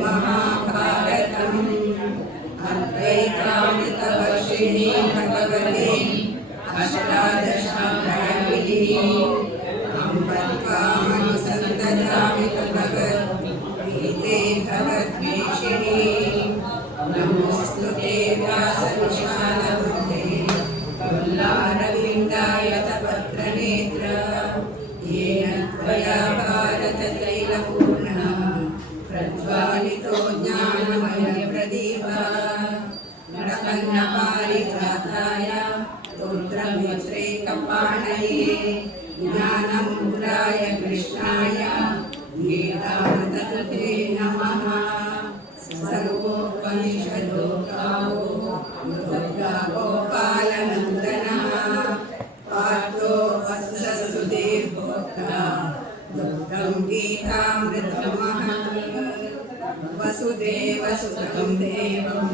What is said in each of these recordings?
महाभारतम् अद्वैतामृतवर्षिणी भगवती अष्टादशाध्यायिनी अम्बत्वामनुसन्दधामि भगवद्गीते भगवद्वेषिणी नमोऽस्तुते व्यासविशालबुद्धे पुल्लारविन्दायतपत्रनेत्र येन त्वया भारततैलपूर्णः प्रज्वालितो ज्ञानमयप्रदीपः नरकन्नपारिजाताय तोत्रमिश्रेकपाणये ज्ञानमुद्राय कृष्णाय गीतामृतकृते नमः। सर्वोपनिषदो गावो दुर्गा गोपालनन्दनः पार्थो वत्सस्तुतिर्भोक्ता दुर्गं गीतामृतमहः। वसुदेवसुतं देवं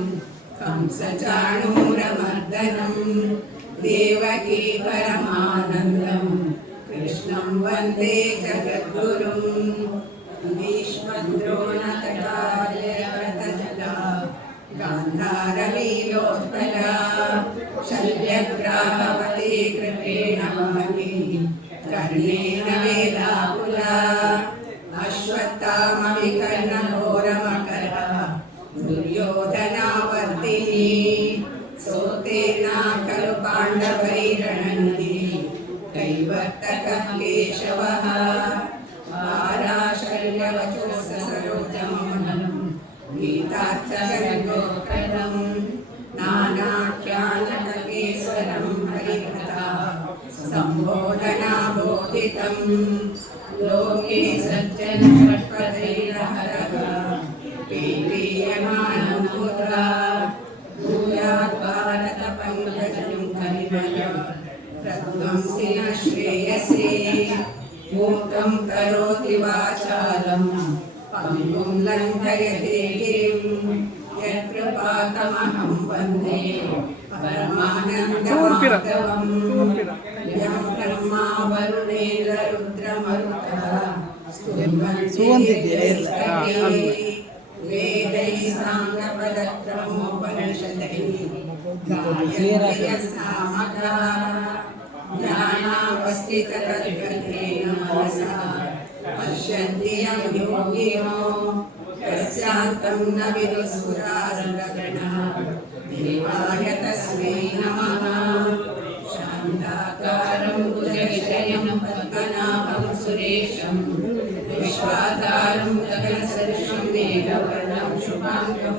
कंसचाणूरमर्दनं देवकी परमानन्दं कृष्णं वन्दे जगद्गुरुं। भीष्मद्रोणतटार्यवतजला गान्धारवीरोत्पला शल्यग्राहवती कृपेण महती कर्णेन वेलाकुला अश्वत्थामविकर्णघोरमकरा दुर्योधनावर्तिनी सोतेना खलु पाण्डवैरणन्ति कैवर्तकः केशवः पाराशल्यवचोत्ससरोजममलं गीतार्थसर्गोत्तरं नानाख्यानकेसरं हरिकथा सम्बोधनाबोधितं लोके सज्जनषट्पदैरहरः पीडीयमानं मुद्रा भूयात् भारतपङ्कजं कलिमलं प्रध्वंसि न श्रेयसे। मूकं करोति वाचालं पङ्गुं लङ्घयते गिरिं यत्कृपातमहं वन्दे परमानन्दमाधवं। यं ब्रह्मा वरुणेन्द्ररुद्रमरुतः स्तुवन्ति वेदैः साङ्गपदक्रमोपनिषदैः गायन्ति यस्सामगाः ध्यानावस्थिततद्गतेन मनसा पश्यन्ति यं योगिनो यस्यान्तं न विदुःसुरासुरगणाः देवाय तस्मै नमः। शान्ताकारं भुजगशयनं पद्मनाभं सुरेशं विश्वाधारं गगनसदृशं मेघवर्णं शुभाङ्गं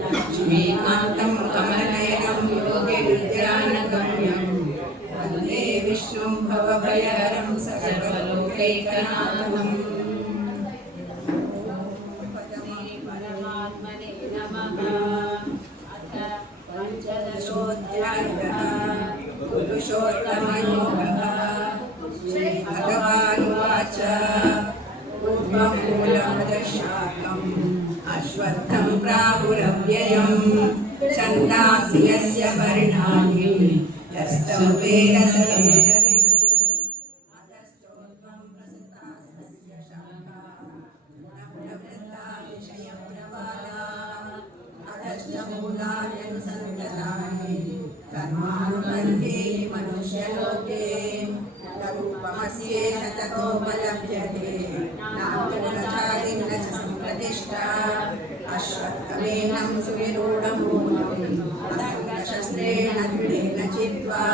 लक्ष्मीकान्तं कमलनयनं योगिविद्यानगम्यं वन्दे विष्णुं भवभयहरं सर्वलोकैकनाथम्। परमात्मने नमः। अथ पञ्चदशोऽध्यायः पुरुषोत्तमयोगः। श्रीभगवानुवाच पूर्वं मूलमदशाकम् अश्वत्थं प्राहुरव्ययं छन्दांसि यस्य वर्णानि यस्तौ वेद स वेदवित् अतश्चोर्ध्वं प्रसृतास्तस्य शाखाः न प्रवृत्ता विषयप्रवादाः अतश्च मूलान्यनुसन्ततानि कर्मानुबन्धीनि मनुष्यलोके रूपमस्येह ततोपलभ्यते नान्यचारिं न च सम्प्रतिष्ठा। अश्वत्थमेनं सुविरूढमूलम् असङ्गशस्त्रेण दृढेन चित्वा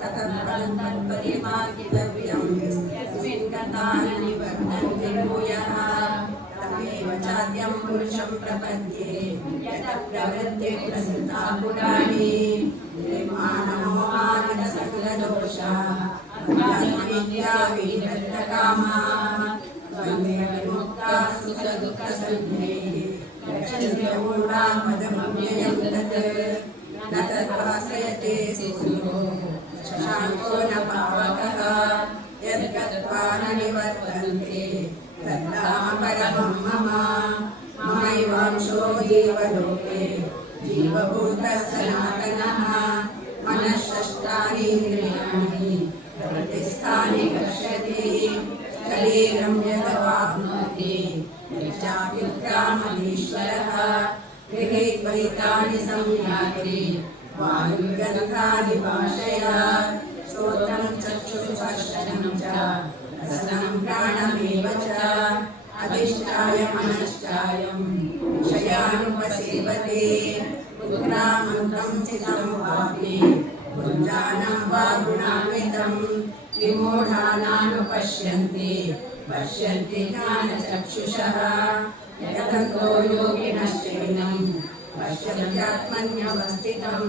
ततः फलं तत्परिमार्गितव्यं यस्मिन् गतानि निवर्तन्ते भूयः तमेव चाद्यं पुरुषं प्रपद्ये यतः प्रवृत्तिः प्रसृता पुराणी निर्माणमोहादिसङ्गदोषा अज्ञानविद्या विरक्तकामाः वन्दे विमुक्ताः सुखदुःखसञ्ज्ञैः गच्छन्ति मूढाः पदमव्ययं तत् न तद्भासयते शिशुः शशाङ्को न पावकः यद्गत्वा न निवर्तन्ते तद्धाम परमं मम। ममैवांशो जीवलोके जीवभूतः सनातनः मनःषष्ठानीन्द्रियाणि प्रतिष्ठानि कर्षति शरीरं यदवाप्नोति यच्चाप्युत्क्रामतीश्वरः गृहे त्वयितानि संयाति वायुर्गन्धादिभाषया श्रोत्रं चक्षुस्पर्शनं च रसनं प्राणमेव च अधिष्ठाय मनश्चायं विषयानुपसेवते उत्क्रामन्तं चितं वापि भुञ्जानं वा गुणान्वितं विमूढानानुपश्यन्ति पश्यन्ति ज्ञानचक्षुषः यतन्तो योगिनश्चैनं पश्यन्त्यात्मन्यवस्थितं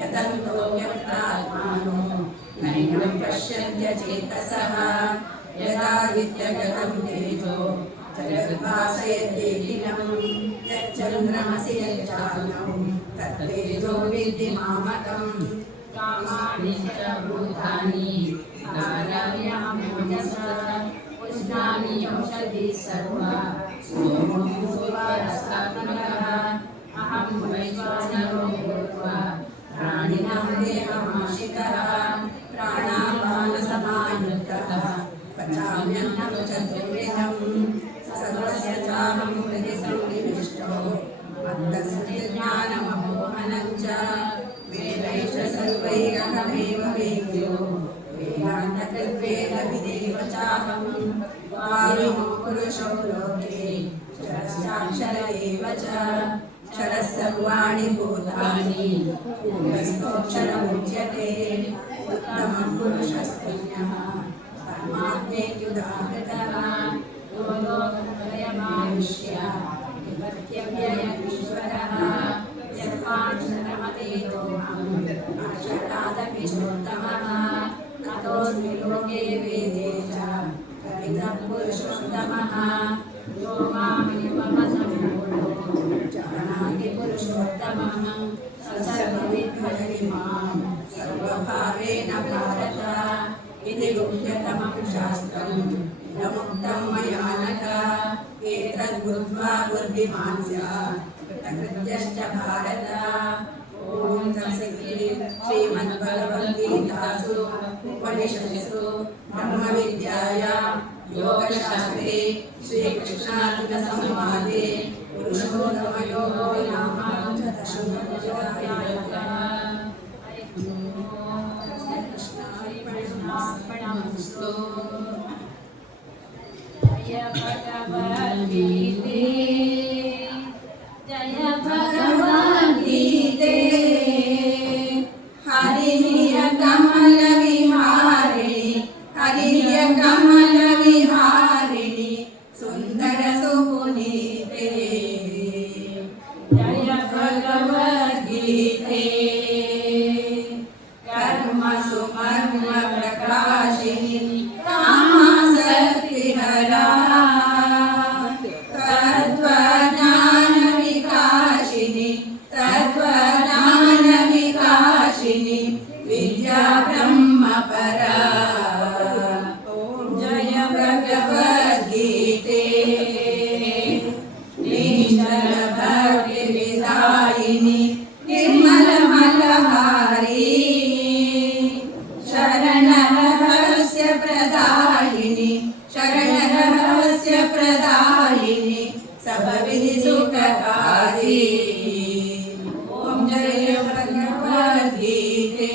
यतन्तो व्यक्तात्मानो नैनं पश्यन्त्यचेतसः यदादित्यगतं तेजो जगद्भासयत्येकिनं यच्चन्द्रमसि यच्चाग्नौ तत्तेजो विद्धि मामकम् कामानि च भूतानि धारयाम्योजसा उष्णानि औषधिः सर्वा सोमो भूत्वारसात्मकः अहं वैश्वानरो भूत्वा प्राणिनां देहमाश्रितः प्राणापानसमायुक्तः पचाम्यन्नं चतुर्विधं सर्वस्य चाहं हृदि संनिविष्टो मत्तस्मृतिज्ञानमपोहनं च वेदैश्च सर्वैरहमेव वेद्यो वेदान्तकृद्वेदविदेव चाहं वायुः पुरुषो लोके क्षरश्चाक्षर एव च क्षरः सर्वाणि भूतानि पूर्णस्थोऽक्षरमुच्यते उत्तमं पुरुषस्तुल्यः परमात्मेत्युदाहृतः यो लोकत्रयमाविश्य विवर्त्यव्ययमीश्वरः यस्माक्षरमतीतोऽहम् अक्षरादपि चोत्तमः अतोऽस्मि लोके वेदे च कवितः पुरुषोत्तमः यो मामेवमसम्मूढो जानाति पुरुषोत्तमं सर्वविद्भजति मां सर्वभावेन भारत इति गुह्यतमं शास्त्रम् इदमुक्तं मया नघ एतद्बुद्ध्वा बुद्धिमान् स्यात् कृतकृत्यश्च भारत ॐ तत्सत् श्रीमद्भगवद्गीतासु उपनिषत्सु ब्रह्मविद्यायां योगशास्त्रे श्रीकृष्णार्जुनसंवादे पुरुषोत्तमयोगो नाम चतुर्दशोऽध्यायः। कृष्णार्पणमस्तु। जय भगवद्गीते जय भगवद्गीते हरिः कमल विहारिणि हरिः कमल विहारिणि सुंदर सुपुनीते जय भगवद्गीते कर्म सुमर्म प्रकाशिनी कामासक्तिहरा तत्त्वज्ञान विकाशिनी विद्या ब्रह्म परा। जय भगवद्गीते निश्चल भक्ति विदायिनी निर्मल मलहारी शरण रहस्य प्रदायिनी सब विधि सुखकारी। ओम जय भगवद्गीते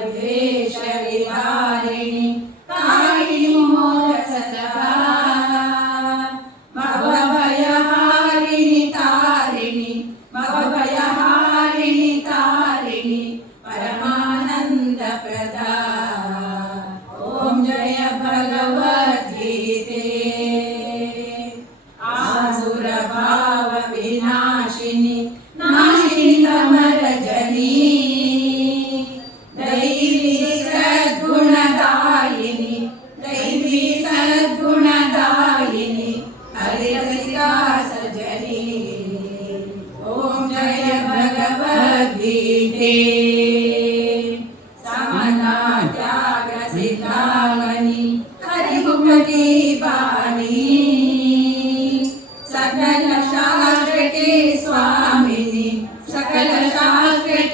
द्वेष विहारिणि तारिणि मोह सदा भवभयहारिणि तारिणि परमानंद प्रदा। ओम जय भगवद्गीते आसुर भाव विनाशिनी नाशिनी तमरजनी दैवी सद्गुणदायिनी हरिरसिका सजनी। ओम जय भगवद्गीते समता त्याग सिखावनी हरिमुख की बानी सकल शास्त्र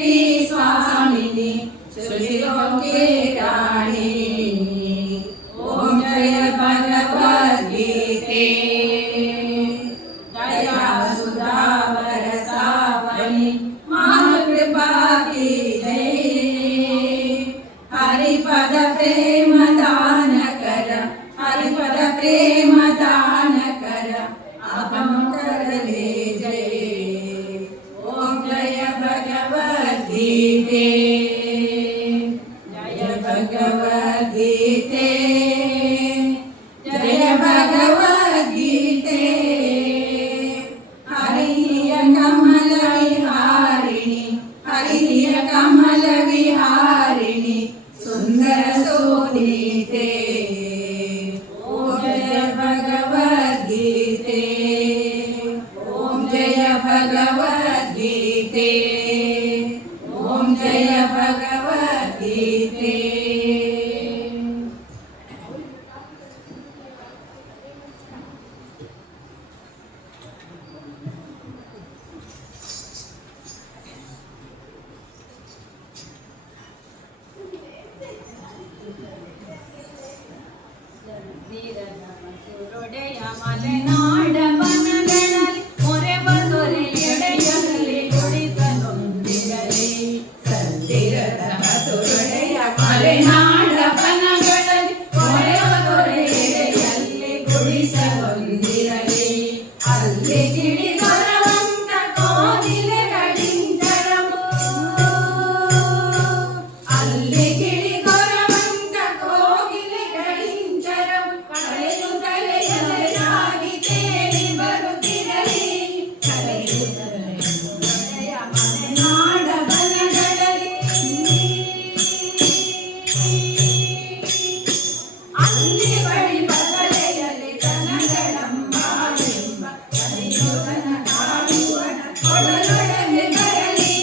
की स्वामिनी श्रुतियों की रानी। ओम जय भगवद्गीते दया सुधा बरसावनी महाकृपा की जय। हरिपद प्रेम दान कर, हरिपद प्रेम दान कर, अहम कर ले जय। ओम जय भगवद्गीते, जय भगवद्गीते, जय भगवद्गीते। हरिः कमल विहारिणि, हरिः कमल विहारिणि, सुंदर सुनीते। ओम जय भगवद्गीते, ओम जय भगवद्गीते, ओम जय भगवद्गीते। ಸುರೊಡೆಯ ಮಲೆನಾಡ ಬನಗಳಲ್ಲಿ ಮೊರೆವ ದೊರೆಯಡೆಯಲಿ ನುಡಿಸಲೊಂದಿರಲಿ. ಸಂದಿರದ ಸುರೊಡೆಯ ಮಲೆನಾಡ ಬನಗಳಲ್ಲಿ ಮೊರೆವ ದೊರೆಯಡೆಯಲ್ಲಿ ಗುಡಿಸಲೊಂದಿರಲಿ. ಅಲ್ಲಿ ಗಿಳಿ ದೊರವಂತ ಕೋಗಿಲೆಗಳಿಂದರವು, ಅಲ್ಲಿ ಗಿಳಿ ದೊರವಂತ ಕೋಗಿಲೆಗಳಿಂದರವು ಕಳೆದು ತಲೆಯಲಾಗಿ ಕೇಳಿ ಬರುತ್ತಿರಲಿ. ಕಳೆಯುತ್ತಲೆಯ ಮಲೆನಾಡ ಬನಗಳಲ್ಲಿ ಅಲ್ಲಿ ಬಳಿ ಬದಲೆಯಲ್ಲಿ ದನಗಳಂಬಾಳೆಂಬ ಕರೆಯುವನ ಕಾಯುವನ ಕೊಡಲೊಡನೆ ಬರಲಿ.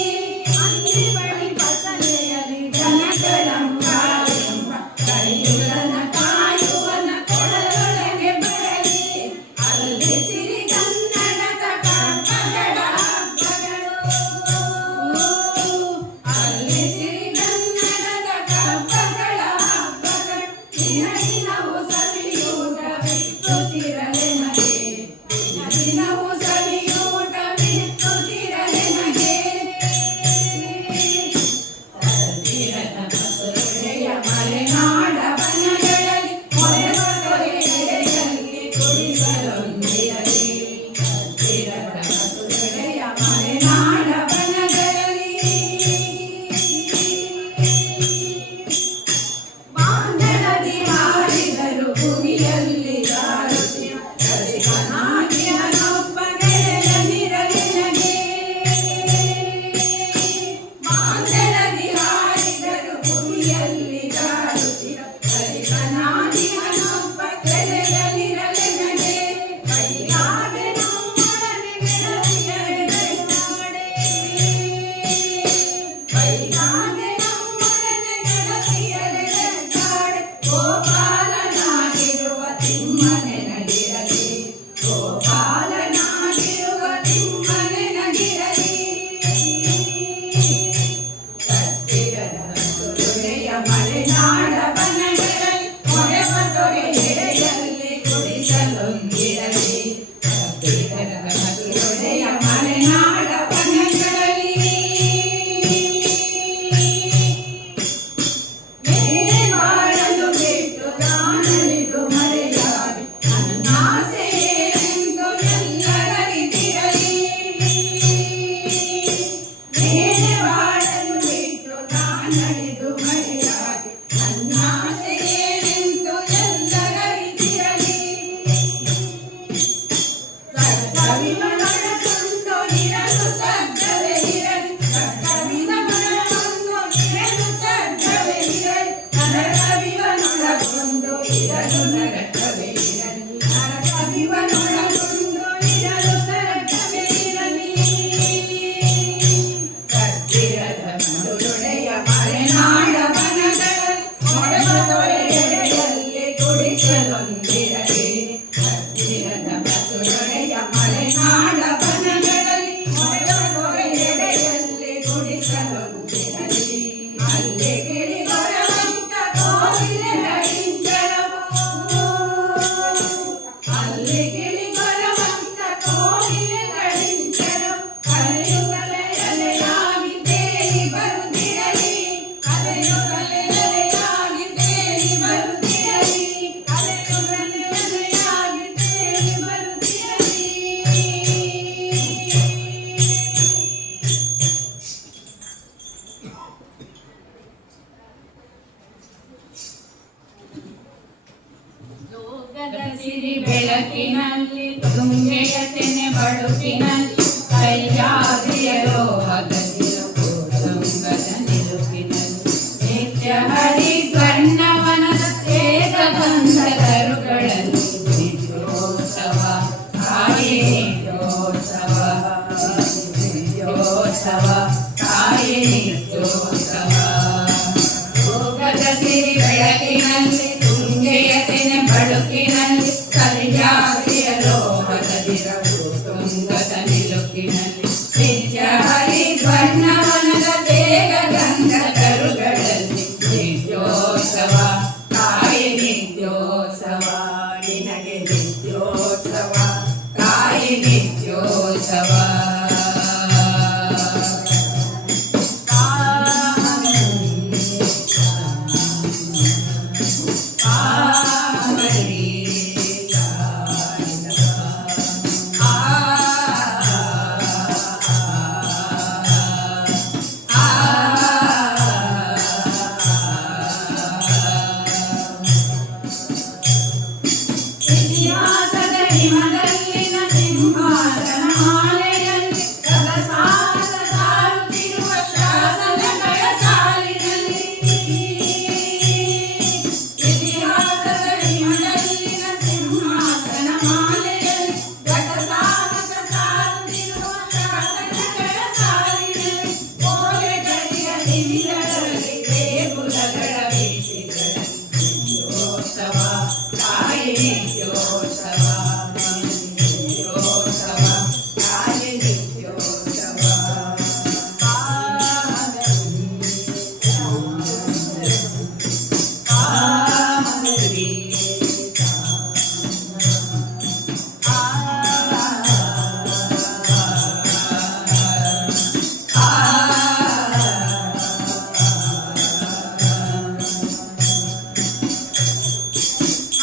ಅಲ್ಲಿ ಬಳಿ ಬದಲೆಯಲ್ಲಿ ದನಗಳಂಬಾಳೆಂಬ ಕರೆಯುವನ ಕಾಯುವನ ಕೊಡಲೊಡನೆ ಬರಲಿ. ಅಲ್ಲಿ ಸಿರಿಗನ್ನಡದ ಕಪ್ಪಗಳ ಹಬ್ಬಗಳು, ಅಲ್ಲಿ ಸಿರಿಗನ್ನಡದ ಕಪ್ಪಗಳ ಹಬ್ಬಗಳು ದಿನ ದಿನವೂ ಸವಿಯೂಟವಿತ್ತುತ್ತಿರಲೆ ನಗೆ, ದಿನ ದಿನವೂ ಸವಿಯೂಟವಿತ್ತುತ್ತಿರಲೆ ನಗೆ. ಸಂದಿರದ ಸುರೊಡೆಯ ಮಲೆನಾಡ ಬನಗಳಲ್ಲಿ ಮೊರೆವ ದೊರೆಯಡೆಯಲ್ಲಿ ಗುಡಿಸಲೊಂದಿರಲಿ. ಸಂದಿರದ ಸುರೊಡೆಯ ಮಲೆನಾಡ ಬನಗಳಲ್ಲಿ ಬಾಂಧಳದಿ ಹಾಡಿದರು ಭೂಮಿಯಲ್ಲಿ ದಾರುತಿಯ ರಸಿಕನಾಗಿ ಹನೊಬ್ಬ ಗೆಳೆಯನಿರಲಿ ನಗೆ. ಬಾಂಧಳದಿ ಹಾಡಿದರು ಭೂಮಿಯಲ್ಲಿ ದಾರುತಿಯ ರಸಿಕನಾಗಿ ಹನೊಬ್ಬ ಗೆಳೆಯನಿರಲಿ ನಗೆ. ಕೈಗಾದೆ ನಮ್ಮೊಡನೆ ಗೆಳತಿಯರೆಡೆದಾಡೆ, ಕೈಗಾದೆ ನಮ್ಮೊಡನೆ ಗೆಳತಿಯರೆಡೆದಾಡೆ. ಗೋಪಾಲನಾಗಿರುವ ತಿಮ್ಮನೆ ನಗಿರಲಿ, ಗೋಪಾಲನಾಗಿರುವ ತಿಮ್ಮನೆ ನಗಿರಲಿ. ಸಂದಿರದ ಸುರೊಡೆಯ ಮಲೆನಾಡ ಬನಗಳಲ್ಲಿ ಮೊರೆವ ದೊರೆಯಡೆಯಲ್ಲಿ ಗುಡಿಸಲೊಂದಿರಲಿ. ಸಂದಿರದ ಸುರೊಡೆಯ ಮಲೆನಾಡ ಬನಗಳಲ್ಲಿ ಮೇಲೆ ಮಾಡಲು ಬಿಟ್ಟು ಕಾಣಲಿದು ಮರೆಯಾಗಿ ಸಿರಿ ಬೆಳಕಿನಲ್ಲಿ ತುಂಗೆಯ ತೆನೆ ಬಳುಕಿನಲ್ಲಿ ಸಹ್ಯಾದ್ರಿಯ ಲೋಹದ ನಿಲುಕು ತುಂಗದ ನಿಲುಕಿನಲ್ಲಿ ನಿತ್ಯ ಹರಿದ್ವರ್ಣವನದ ತೇಗ ಗಂಧ ತರುಗಳಲ್ಲಿ ನಿತ್ಯೋತ್ಸವ ತಾಯಿ ನಿತ್ಯೋತ್ಸವ ನಿತ್ಯೋತ್ಸವ ತಾಯಿ ನಿತ್ಯೋತ್ಸವ ಯೋಗದ ಸಿರಿ ಬೆಳಕಿನಲ್ಲಿ ತುಂಗೆಯ ತೆನೆ ಬಳುಕಿನಲ್ಲಿ ಸಹ್ಯಾದ್ರಿಯ ಲೋಹದ ನಿಲುಕು ತುಂಗದ ನಿಲುಕಿನಲ್ಲಿ ನಿತ್ಯ ಹರಿದ್ವರ್ಣವನದ ತೇಗ ಗಂಧ ತರುಗಳಲ್ಲಿ ನಿತ್ಯೋತ್ಸವ ತಾಯಿ ನಿತ್ಯೋತ್ಸವ ನಿನಗೆ ನಿತ್ಯೋತ್ಸವ ತಾಯಿ ನಿತ್ಯೋತ್ಸವ ಇತಿಹಾಸದ ಹಿಮದಲ್ಲಿನ ಸಿಂಹಾಸನ ಮಾಲೆಯಲ್ಲಿ ರಥಸಾರಥ ಸಾರುತ್ತಿರುವ ಶಾಸನಗಳ ಸಾಲಿನಲ್ಲಿ ಇತಿಹಾಸದ ಹಿಮದಲ್ಲಿನ ಸಿಂಹಾಸನ ಮಾಲೆಯಲ್ಲಿ ರಥಸಾರಥ ಸಾರುತ್ತಿರುವ ಶಾಸನಗಳ ಸಾಲಿನಲ್ಲಿ ಓಲೆ ಗಡಿಯ ದಿನಗಳಲ್ಲಿ ದೇಗುಲಗಳ ವೀಥಿಗಳಲ್ಲಿ ನಿತ್ಯೋತ್ಸವ ತಾಯಿ ನಿತ್ಯೋತ್ಸವ ನಿತ್ಯೋತ್ಸವ ತಾಯಿ ನಿತ್ಯೋತ್ಸವ ಕಾಮಗರಿ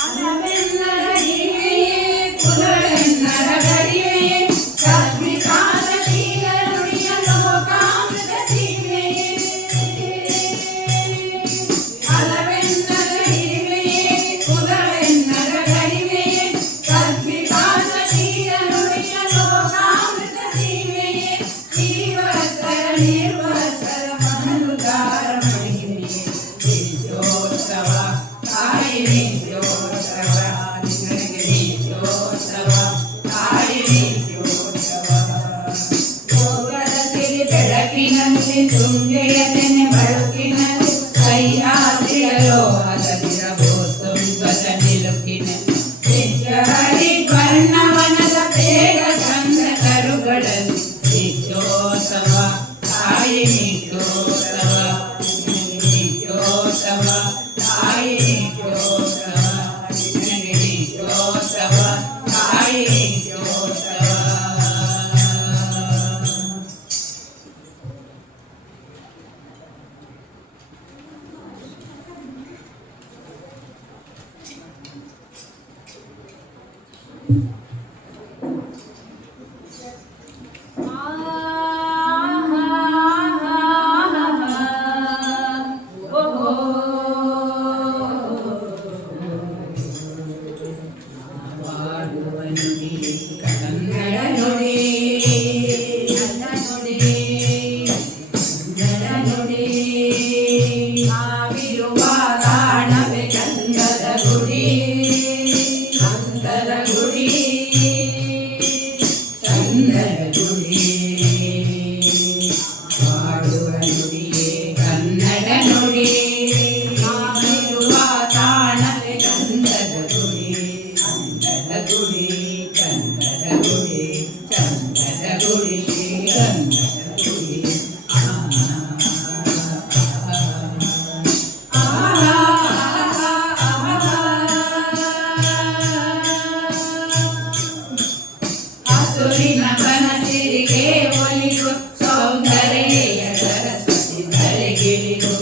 ಅದವೆಲ್ಲರ ಹಿರಿಮೆಯೇ ಕುಲವೆಲ್ಲರ ಗರಿಮೆಯೇ ಕರ್ಮಿಕಾಶೀಲ ನುಡಿಯ ಲೋಕಾಮೃತ ಸೀಮೆಯೇ ಅದವೆಲ್ಲರ ಹಿರಿಮೆಯೇ ಕುಲವೆಲ್ಲರ ಗರಿಮೆಯೇ ಕರ್ಮಿಕಾಶೀಲ ನುಡಿಯ ಲೋಕಾಮೃತ ಸೀಮೆಯೇ ಜೀವತ್ತರ ನಿರ್ವತ್ತರ ಮನುದಾರ ಮಹಿಮೆಯೇ ನಿತ್ಯೋತ್ಸವ ತಾಯಿ ನಿತ್ಯೋತ್ಸವ ನಿನಗೆ ನಿತ್ಯೋತ್ಸವ ತಾಯಿ ನಿತ್ಯೋತ್ಸವ ಯೋಗದ ಸಿರಿ ಬೆಳಕಿನಲ್ಲಿ ತುಂಗೆಯ ತೆನೆ ಬಳುಕಿನಲ್ಲಿ ಸಹ್ಯಾದ್ರಿಯ ಲೋಹದ ನಿರಭೋ ತುಂಗದ ನಿಲುಕಿನಲ್ಲಿ ನಿತ್ಯ ಹರಿದ್ವರ್ಣವನದ ಬೇಗ ಗಂಧ ತರುಗಳಲ್ಲಿ ನಿತ್ಯೋತ್ಸವ ತಾಯಿ ನಿತ್ಯೋತ್ಸವ ನಿತ್ಯೋತ್ಸವ ತಾಯಿ ನಿತ್ಯೋತ್ಸವ ನಿನಗೆ ನಿತ್ಯೋತ್ಸವ ತಾಯಿ ನಿತ್ಯೋತ್ಸವ ಕನ್ನಡ ನುಡಿ ಕನ್ನಡ ನುಡಿ ನಾವಿರುವ ತಾಣವೇ ಗಂಧದ ಗುಡಿ ಗಂಧದ ಗುಡಿ ಚಂದದ ಗುಡಿ ಹಾಡುವ ನುಡಿಯೇ ಕನ್ನಡ ನುಡಿ ನಾವಿರುವ ತಾಣವೇ ಗಂಧದ ಗುಡಿ ಗಂಧದ ಗುಡಿ ಗಂಧದ ಗುಡಿ ಚಂದದ ಗುಡಿ ಗಂಧದ ಗುಡಿ ಹಸುರಿನ ಕನಸಿರಿಗೆ ಒಲಿದು ಸೌಂದರ್ಯ ಸರಸ್ವತಿ ತಲೆಗಿಳಿದು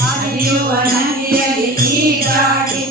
ಹರಿಯುವ ನದಿಯಲ್ಲಿ ಈಗಾಡಿ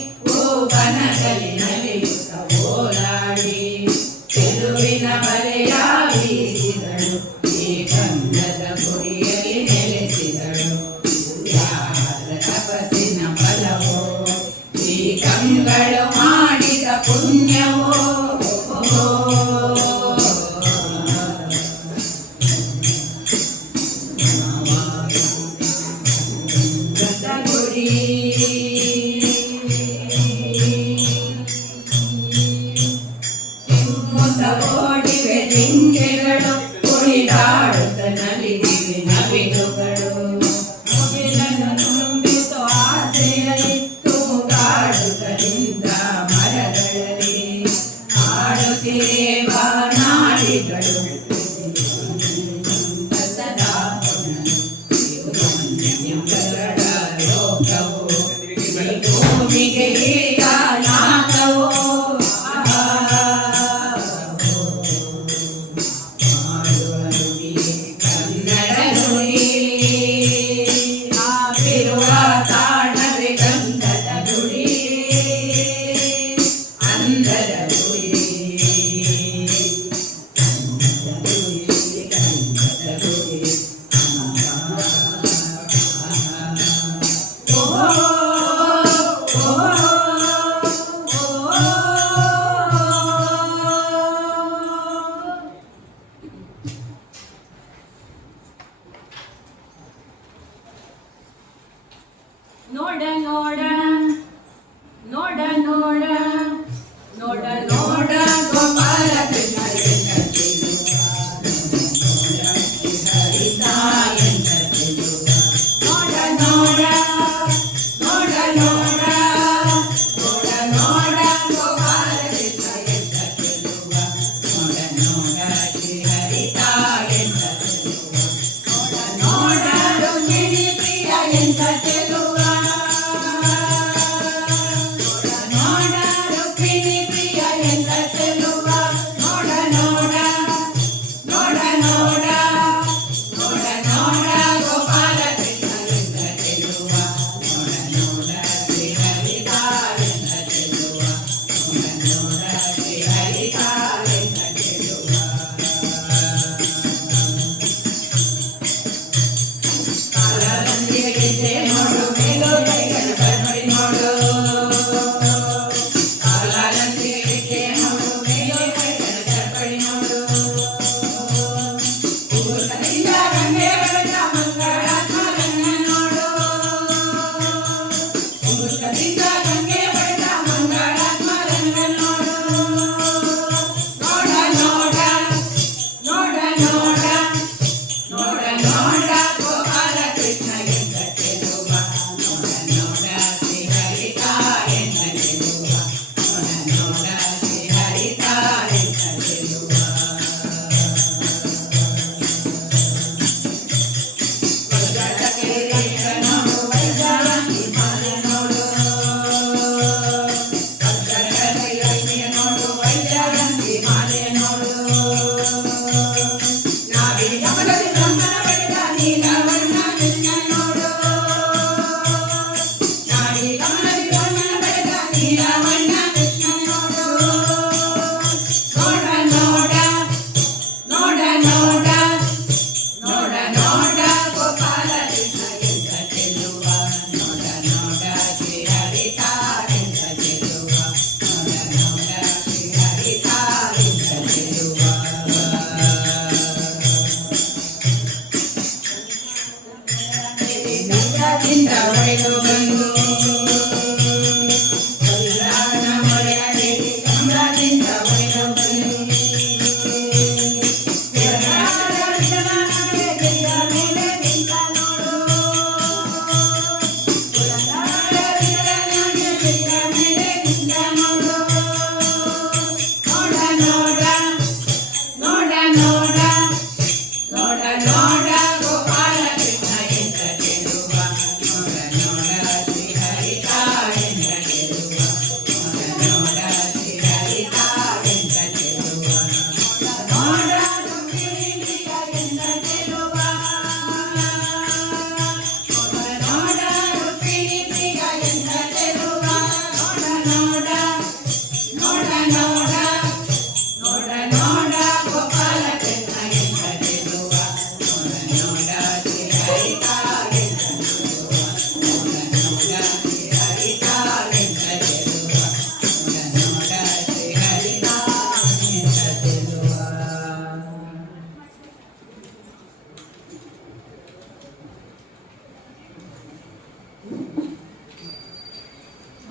ನೋಡ ನೋಡ ನೋಡ ನೋಡ ನೋಡ ನೋಡ ಗೋಪಾಲ ಕೃಷ್ಣ ಎಂತ ಚೆಲುವ ಹರಿತ ಎಂತ ಚೆಲುವ ನೋಡ ನೋಡ ನೋಡ ನೋಡ ನೋಡ ನೋಡ ಗೋಪಾಲ ಕೃಷ್ಣ ಎಂತ ಚೆಲುವ ನೋಡ ನೋಡ ಹರಿತ ಎಂತ ಚೆಲುವ ನೋಡ ನೋಡ ರುಕ್ಮಿಣಿ ಪ್ರಿಯ ಎಂತ ಚೆಲುವ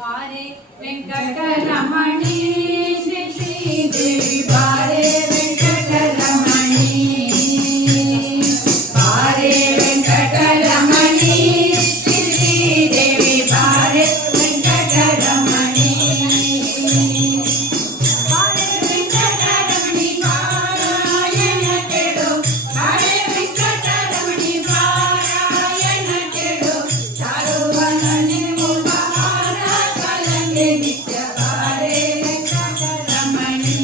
ಬಾರೆ ವೆಂಕಟರಮಣಿ ಶ್ರೀ ಶ್ರೀದೇವಿ ಬಾರೆ ವೆಂಕಟರಮಣಿ ಬಾರೆ ವೆಂಕಟರಮಣಿ ಶ್ರೀ ಶ್ರೀದೇವಿ ಬಾರೆ ವೆಂಕಟರಮಣಿ ಬಾರೆ ವೆಂಕಟರಮಣಿ ಪಾರಾಯಣ ಕೇಳು ಬಾರೆ ವೆಂಕಟರಮಣಿ ಪಾರಾಯಣ ಕೇಳು ಚಾರುವನ ನೀವು ನಿತ್ಯ ಬಾರೆ ವೆಂಕಟರಮಣಿ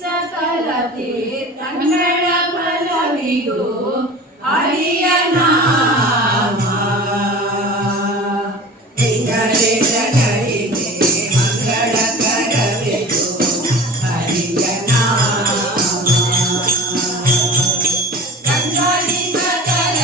ಸಕಲ ತೀರ್ಥಗಳ ಫಲವಿದು ಹರಿಯ ನಾಮ ಇಂಗಳೆ ಜನರಿಗೆ ಮಂಗಳಕರವಿದು ಹರಿಯ ನಾಮ ಗಂಗಾದಿ ಸಕಲ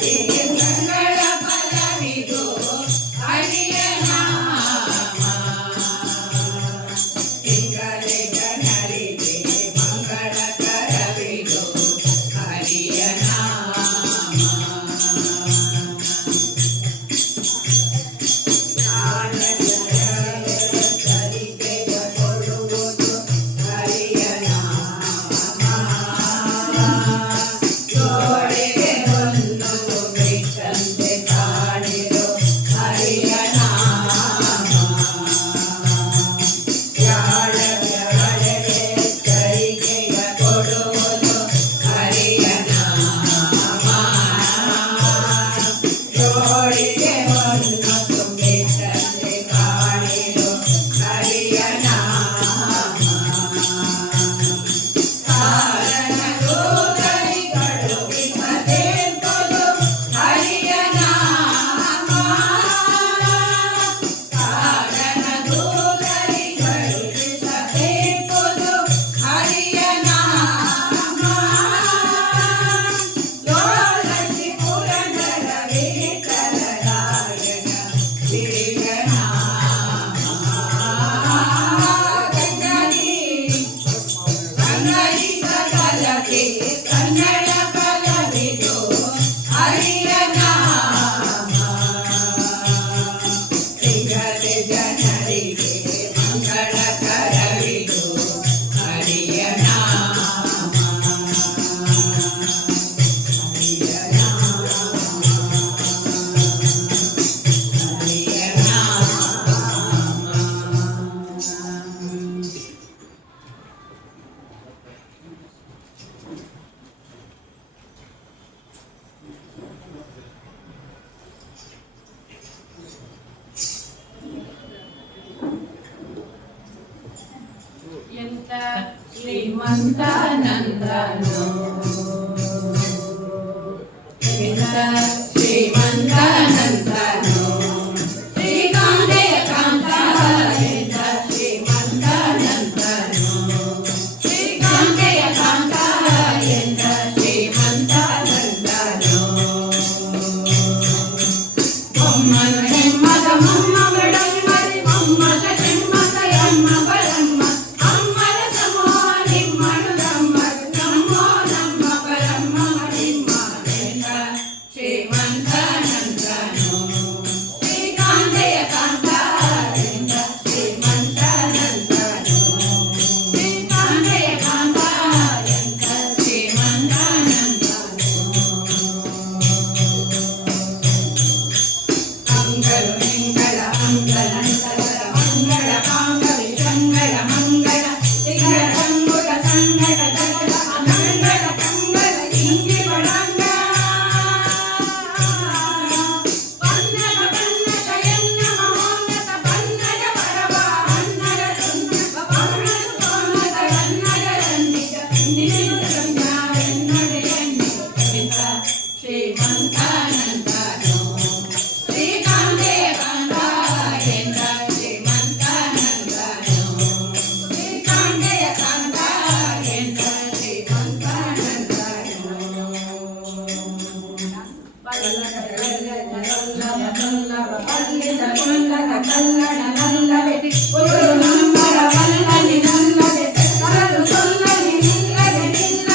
ತೀರ್ಥಗಳ ಫಲವಿದು ಹರಿಯ ನಾಮ ಇಂಗಳೆ ಜನರಿಗೆ ಮಂಗಳಕರವಿದು ಹರಿಯ ಎಂತ ಶ್ರೀಮಂತಾನಂದನೋ ಎಂತ ಶ್ರೀಮಂತಾನಂದನೋ ಶ್ರೀಕಾಂತೆಯ ಕಾಂತ ಎಂತ ಶ್ರೀಮಂತಾನಂದನೋ ಶ್ರೀಕಾಂತೆಯ ಕಾಂತ ಎಂತ ಶ್ರೀಮಂತಾನಂದನೋ ಬೊಮ್ಮನ ಹೆಮ್ಮದ ಮೊಮ್ಮಗಳಮ್ಮದಿ ಮೊಮ್ಮದ ಹೆಮ್ಮದ ಎಮ್ಮ ಬರಮ್ಮ ಅಮ್ಮನ ಸಮೋ ನಿಮ್ಮನು ನಮ್ಮದು ನಮ್ಮೋ ನಮ್ಮ ಬರಮ್ಮ ನಿಮ್ಮ ಎಂತ ಶ್ರೀಮಂತಾನಂದನೋ ಶ್ರೀಕಾಂತೆಯ ಕಾಂತ ಎಂತ ಶ್ರೀಮಂತಾನಂದನೋ ಶ್ರೀಕಾಂತೆಯ ಕಾಂತ ಎಂತ ಶ್ರೀಮಂತಾನಂದನೋ ಅಂಗ ಪಲ್ಲಿದ ಕೊಂಡದ ಕಲ್ಲಡ ನಲ್ಲದೆ ಉರುಳು ನಮ್ಮರ ವಲ್ಲಲಿ ನಲ್ಲದೆ ಕರಲು ಸೊಲ್ಲಲಿ ನಿಲ್ಲದೆ ನಿಲ್ಲ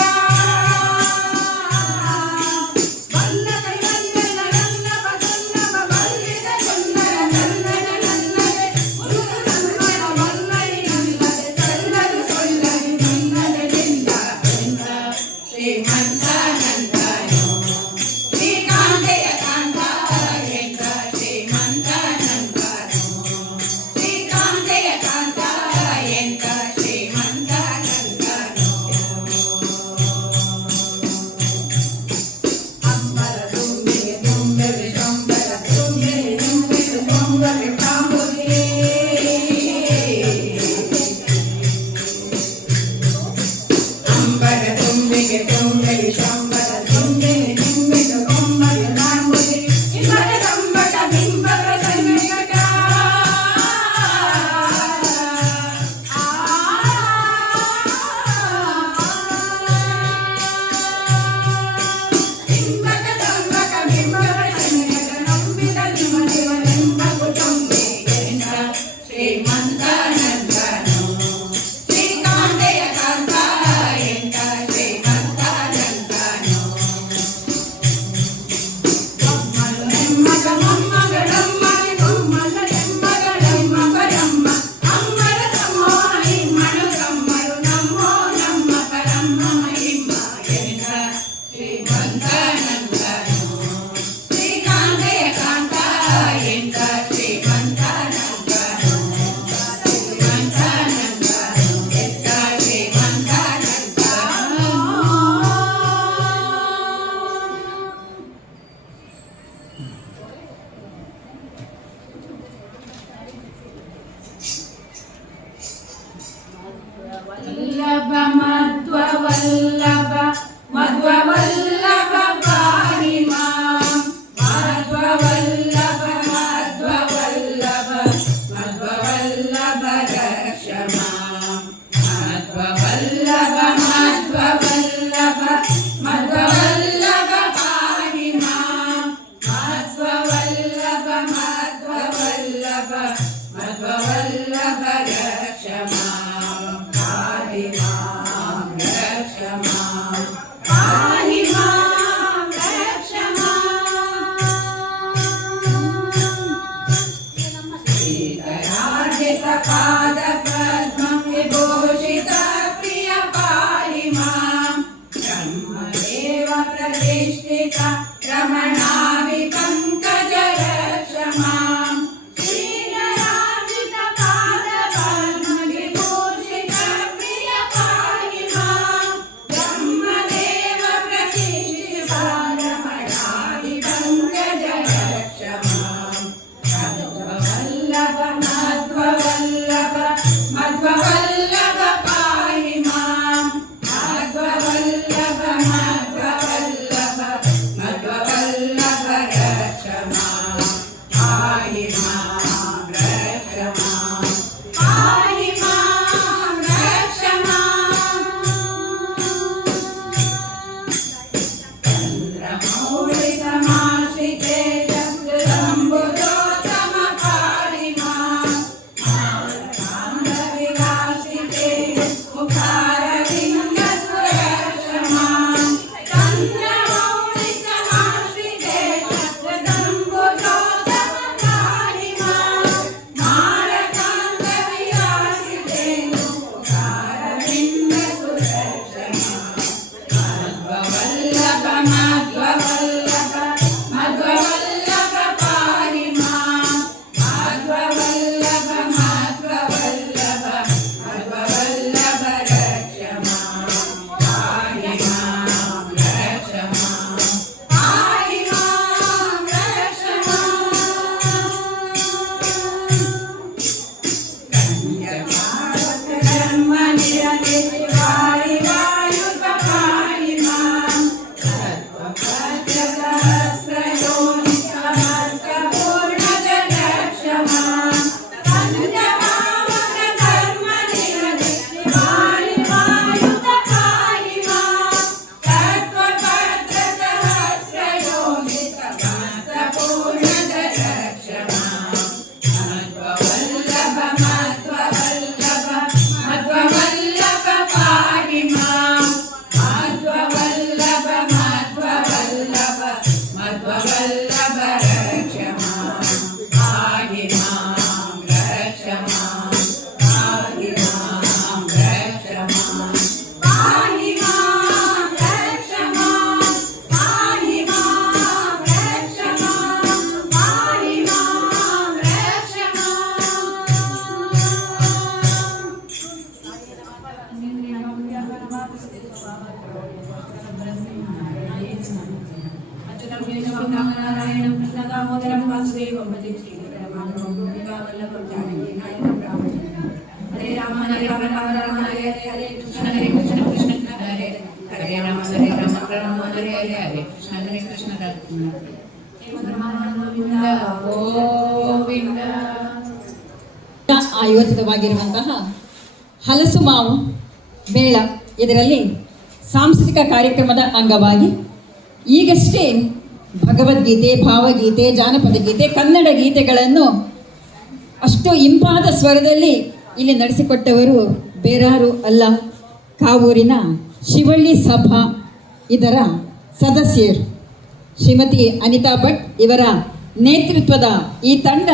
ಬಲ್ಲ ಕೈ ಬಂದನ ನನ್ನವ ಸೊನ್ನವ ಬಲ್ಲಿದ ಕೊಂಡದ ಕಲ್ಲಡ ನಲ್ಲದೆ ಉರುಳು ನಮ್ಮರ ವಲ್ಲಲಿ ನಲ್ಲದೆ ಕರಲು ಸೊಲ್ಲಲಿ ನಿಲ್ಲದೆ ನಿಲ್ಲ ಶ್ರೀಮಂತಾನಂದನೋ ಶ್ರೀಕಾಂತೆಯ ಕಾಂತ ಎಂದ ಶ್ರೀಮಂತಾನಂದನೋ ಶ್ರೀಕಾಂತೆಯ ಕಾಂತ ಎಂದ ಶ್ರೀಮಂತಾನಂದನೋ ಅಂಬರ ತುಂಬಿಗೆ ತುಂಬೆರೆ ಶಂಬರ ತುಂಬಿಗೆ ತುಂಬಿಗೆ ತುಂಬರೆ ಕಾಂಬುಗೆ ಅಂಬರ ತುಂಬಿಗೆ ತುಂಬಿಗೆ ಶಂಬರ ತುಂಬಿಗೆ ತುಂಬಿಗೆ ಕೊಂಬಗೆ ನಾಂಬುಗೆ ಇಬ್ಬರ ಕಂಬಟ ಬಿಂಬರ ಸನ್ನಿಕಟ ಬಿಂಬಕ ಕಂಬಕ ಬಿಂಬರ ಸನ್ನಿಕಟ ನಂಬಿದ ನಿಮನಿವನೆಂಬಗು ತುಂಬಿಗೆಂದ ಶ್ರೀಮಂತಾನಂದನೋ ಶ್ರೀಕಾಂತೆಯ ಕಾಂತ ಎಂದ ಶ್ರೀಮಂತಾನಂದನೋ ಮೊಮ್ಮಲು ನೆಮ್ಮಗ ಮೊಮ್ಮಗಳು ವಾಸುದೇವ ಭಜೆ ಹರೇ ರಾಮ ಹರೇ ರಾಮ ರಾಮ ರಾಮ ಹರೇ ಹರೇ ಹರೇ ಕೃಷ್ಣ ಕೃಷ್ಣ ಕೃಷ್ಣ ಹರೇ ಹರೇ ರಾಮ ರಾಮ ಹರೇ ಹರೇ ಹರೇ ಕೃಷ್ಣ ಗೋವಿಂದ. ಆಯೋಜಿತವಾಗಿರುವಂತಹ ಹಲಸು ಮಾವು ಮೇಳ, ಇದರಲ್ಲಿ ಸಾಂಸ್ಕೃತಿಕ ಕಾರ್ಯಕ್ರಮದ ಅಂಗವಾಗಿ ಈಗಷ್ಟೇ ಭಗವದ್ಗೀತೆ, ಭಾವಗೀತೆ, ಜಾನಪದ ಗೀತೆ, ಕನ್ನಡ ಗೀತೆಗಳನ್ನು ಅಷ್ಟು ಇಂಪಾದ ಸ್ವರದಲ್ಲಿ ಇಲ್ಲಿ ನಡೆಸಿಕೊಟ್ಟವರು ಬೇರಾರು ಅಲ್ಲ, ಕಾವೂರಿನ ಶಿವಳ್ಳಿ ಸಭಾ ಇದರ ಸದಸ್ಯರು ಶ್ರೀಮತಿ ಅನಿತಾ ಭಟ್ ಇವರ ನೇತೃತ್ವದ ಈ ತಂಡ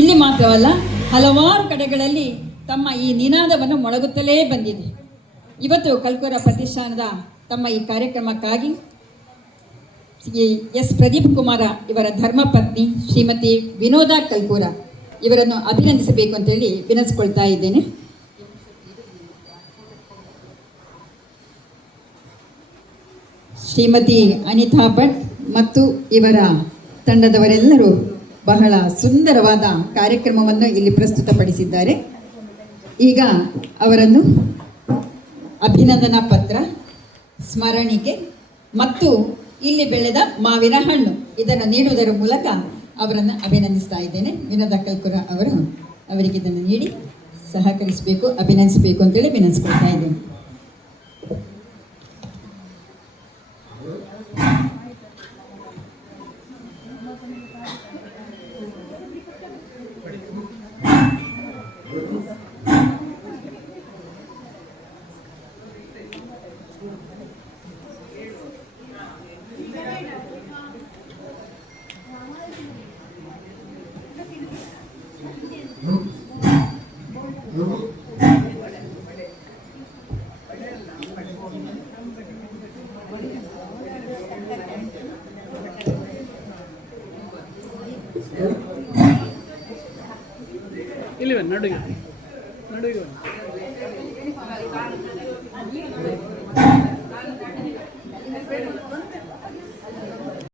ಇಲ್ಲಿ ಮಾತ್ರವಲ್ಲ, ಹಲವಾರು ಕಡೆಗಳಲ್ಲಿ ತಮ್ಮ ಈ ನಿನಾದವನ್ನು ಮೊಳಗುತ್ತಲೇ ಬಂದಿದೆ. ಇವತ್ತು ಕಲ್ಕೂರ ಪ್ರತಿಷ್ಠಾನದ ತಮ್ಮ ಈ ಕಾರ್ಯಕ್ರಮಕ್ಕಾಗಿ ಎಸ್ ಪ್ರದೀಪ್ ಕುಮಾರ ಇವರ ಧರ್ಮಪತ್ನಿ ಶ್ರೀಮತಿ ವಿನೋದ ಕಲ್ಕೂರ ಇವರನ್ನು ಅಭಿನಂದಿಸಬೇಕು ಅಂತೇಳಿ ವಿನಂತಿಸ್ಕೊಳ್ತಾ ಇದ್ದೇನೆ. ಶ್ರೀಮತಿ ಅನಿತಾ ಭಟ್ ಮತ್ತು ಇವರ ತಂಡದವರೆಲ್ಲರೂ ಬಹಳ ಸುಂದರವಾದ ಕಾರ್ಯಕ್ರಮವನ್ನು ಇಲ್ಲಿ ಪ್ರಸ್ತುತಪಡಿಸಿದ್ದಾರೆ. ಈಗ ಅವರನ್ನು ಅಭಿನಂದನಾ ಪತ್ರ, ಸ್ಮರಣಿಕೆ ಮತ್ತು ಇಲ್ಲಿ ಬೆಳೆದ ಮಾವಿನ ಹಣ್ಣು ಇದನ್ನು ನೀಡುವುದರ ಮೂಲಕ ಅವರನ್ನು ಅಭಿನಂದಿಸ್ತಾ ಇದ್ದೇನೆ. ವಿನೋದ ಕಲ್ಕುರ ಅವರು ಅವರಿಗೆ ಇದನ್ನು ನೀಡಿ ಸಹಕರಿಸಬೇಕು, ಅಭಿನಂದಿಸಬೇಕು ಅಂತೇಳಿ ವಿನಂತಿಸ್ಕೊಳ್ತಾ ಇದ್ದೇನೆ. ಇಲ್ಲಿ ನಡುಗೆ